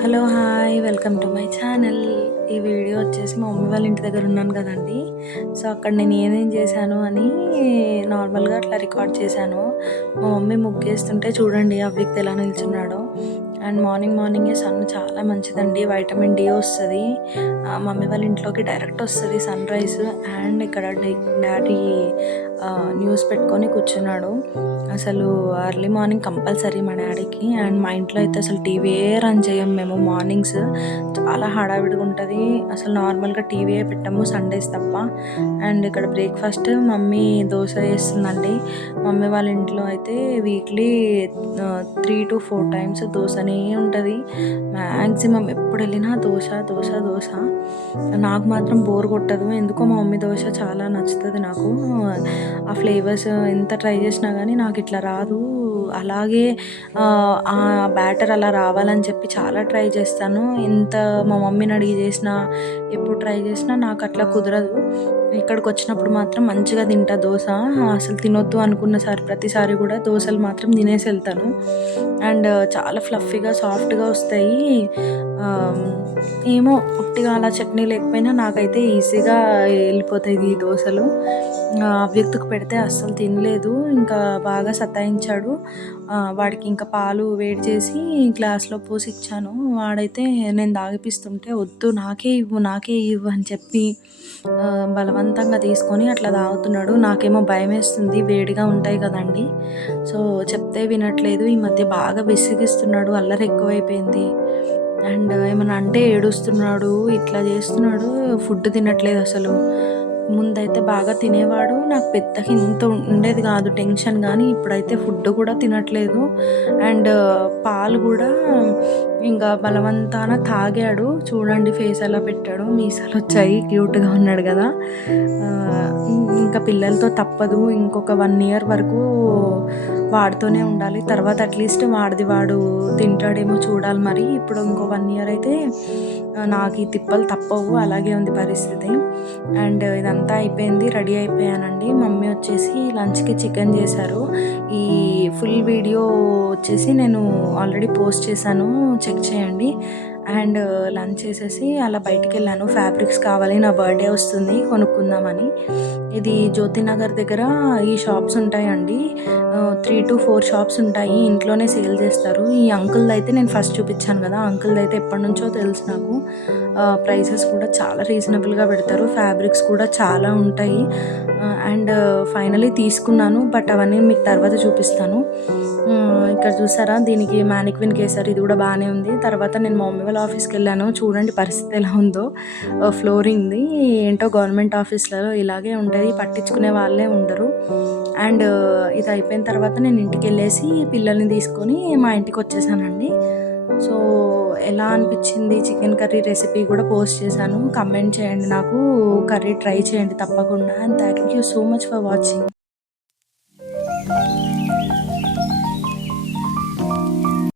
Hello! Hi! Welcome to my channel. ఈ video వచ్చేసి మా మమ్మీ వాళ్ళ ఇంటి దగ్గర ఉన్నాను కదండీ! సో, అక్కడ నేను ఏమేం చేశాను అని నార్మల్‌గా అట్లా రికార్డ్ చేశాను. మా మమ్మీ ముగ్గేస్తుంటే చూడండి అవ్విక్ ఎలా నిల్చున్నాడో. అండ్ మార్నింగే సన్ చాలా మంచిదండి. వైటమిన్ డి వస్తది. మమ్మీ వాళ్ళ ఇంట్లోకి డైరెక్ట్ వస్తది సన్‌రైజ్. అండ్ ఇక్కడ డాడీ న్యూస్ పెట్టుకొని కూర్చున్నాడు. అసలు ఎర్లీ మార్నింగ్ కంపల్సరీ మా డాడీకి. అండ్ మా ఇంట్లో అయితే అసలు టీవీయే రన్ చేయం మేము మార్నింగ్స్. చాలా హడావిడిగా ఉంటుంది. అసలు నార్మల్‌గా టీవీయే పెట్టము సండేస్ తప్ప. అండ్ ఇక్కడ బ్రేక్‌ఫాస్ట్ మమ్మీ దోస చేస్తుందండి. మమ్మీ వాళ్ళ ఇంట్లో అయితే వీక్లీ 3-4 టైమ్స్ దోసనే ఉంటది. మ్యాక్సిమం ఎప్పుడెళ్ళినా దోస, దోస, దోస. నాకు మాత్రం బోర్ కొట్టదు. ఎందుకో మా మమ్మీ దోస చాలా నచ్చుతది నాకు. ఆ ఫ్లేవర్స్ ఎంత ట్రై చేసినా గానీ నాకిట్లా రాదు. అలాగే ఆ బ్యాటర్ అలా రావాలని చెప్పి చాలా ట్రై చేస్తాను. ఎంత మా మమ్మీని అడిగి చేసినా, ఎప్పుడు ట్రై చేసినా నాకట్లా కుదరదు. ఇక్కడికొచ్చినప్పుడు మాత్రం మంచిగా తింటా దోస. అసలు తినొద్దు అనుకున్న ప్రతిసారి కూడా దోసలు మాత్రం తినేసి ఎళ్తాను. అండ్ చాలా ఫ్లఫీగా, సాఫ్ట్‌గా వస్తాయి. ఆహ్, ఏమో ఉట్టిగా అలా చట్నీ లేకపోయినా నాకైతే ఈజీగా ఎళ్ళిపోతాయి ఈ దోసలు. అవ్యక్తకు పెడితే అస్సలు తినలేదు. ఇంకా బాగా సతాయించాడు. వాడికి ఇంకా పాలు వేడి చేసి గ్లాస్‌లో పోసి ఇచ్చాను. వాడైతే నేను తాగిపిస్తుంటే వద్దు నాకే ఇవ్వు, నాకే ఇవ్వు అని చెప్పి బలవంతంగా తీసుకొని అట్లా తాగుతున్నాడు. నాకేమో భయమేస్తుంది. వేడిగా ఉంటాయి కదండీ! సో, చెప్తే వినట్లేదు. ఈ మధ్య బాగా విసిగిస్తున్నాడు. అల్లరి ఎక్కువైపోయింది. అండ్ ఏమన్నా అంటే ఏడుస్తున్నాడు. ఇట్లా చేస్తున్నాడు. ఫుడ్ తినట్లేదు అసలు. ముందైతే బాగా తినేవాడు. నాకు పెద్దగా ఇంత ఉండేది కాదు టెన్షన్ గానీ, ఇప్పుడైతే ఫుడ్ కూడా తినట్లేదు. అండ్ పాలు కూడా ఇంకా బలవంతాన తాగాడు. చూడండి ఫేస్ ఎలా పెట్టాడో. మీసాలొచ్చాయి. క్యూట్‌గా ఉన్నాడు కదా! ఇంకా పిల్లలతో తప్పదు. ఇంకొక 1 ఇయర్ వరకు వాడితోనే ఉండాలి. తర్వాత అట్‌లీస్ట్ వాడిది వాడు తింటాడేమో చూడాలి మరి. ఇప్పుడు ఇంకో 1 ఇయర్ అయితే నాకు ఈ తిప్పలు తప్పవు. అలాగే ఉంది పరిస్థితి. అండ్ ఇదంతా అయిపోయింది. రెడీ అయిపోయానండి. మమ్మీ వచ్చేసి లంచ్‌కి చికెన్ చేశారు. ఈ ఫుల్ వీడియో వచ్చేసి నేను ఆల్రెడీ పోస్ట్ చేశాను. చెక్ చేయండి. అండ్ లంచ్ చేసేసి అలా బయటికెళ్ళాను. ఫ్యాబ్రిక్స్ కావాలి. నా బర్త్‌డే వస్తుంది కొనుక్కుందామని. ఇది జ్యోతినగర్ దగ్గర ఈ షాప్స్ ఉంటాయండి. 3-4 షాప్స్ ఉంటాయి. ఇంట్లోనే సేల్ చేస్తారు. ఈ అంకుల్‌దయితే నేను ఫస్ట్ చూపించాను కదా! అంకుల్‌దయితే ఎప్పటినుంచో తెలుసు నాకు. ప్రైసెస్ కూడా చాలా రీజనబుల్‌గా పెడతారు. ఫ్యాబ్రిక్స్ కూడా చాలా ఉంటాయి. అండ్ ఫైనల్లీ తీసుకున్నాను. బట్ అవన్నీ మీకు తర్వాత చూపిస్తాను. ఇక్కడ చూసారా దీనికి మ్యానిక్విన్‌కేసారు. ఇది కూడా బానే ఉంది. తర్వాత నేను మా మమ్మీ వాళ్ళ ఆఫీస్‌కెళ్ళాను. చూడండి పరిస్థితి ఎలా ఉందో. ఫ్లోరింగ్‌ది ఏంటో గవర్నమెంట్ ఆఫీస్‌లలో ఇలాగే ఉంటది. పట్టించుకునే వాళ్ళే ఉండరు. అండ్ ఇది అయిపోయిన తర్వాత నేను ఇంటికెళ్ళేసి పిల్లల్ని తీసుకొని మా ఇంటికొచ్చేసానండి. సో, ఎలా అనిపించింది చికెన్ కర్రీ రెసిపీ కూడా పోస్ట్ చేశాను. కమెంట్ చేయండి నాకు. కర్రీ ట్రై చేయండి తప్పకుండా. And thank you so much for watching.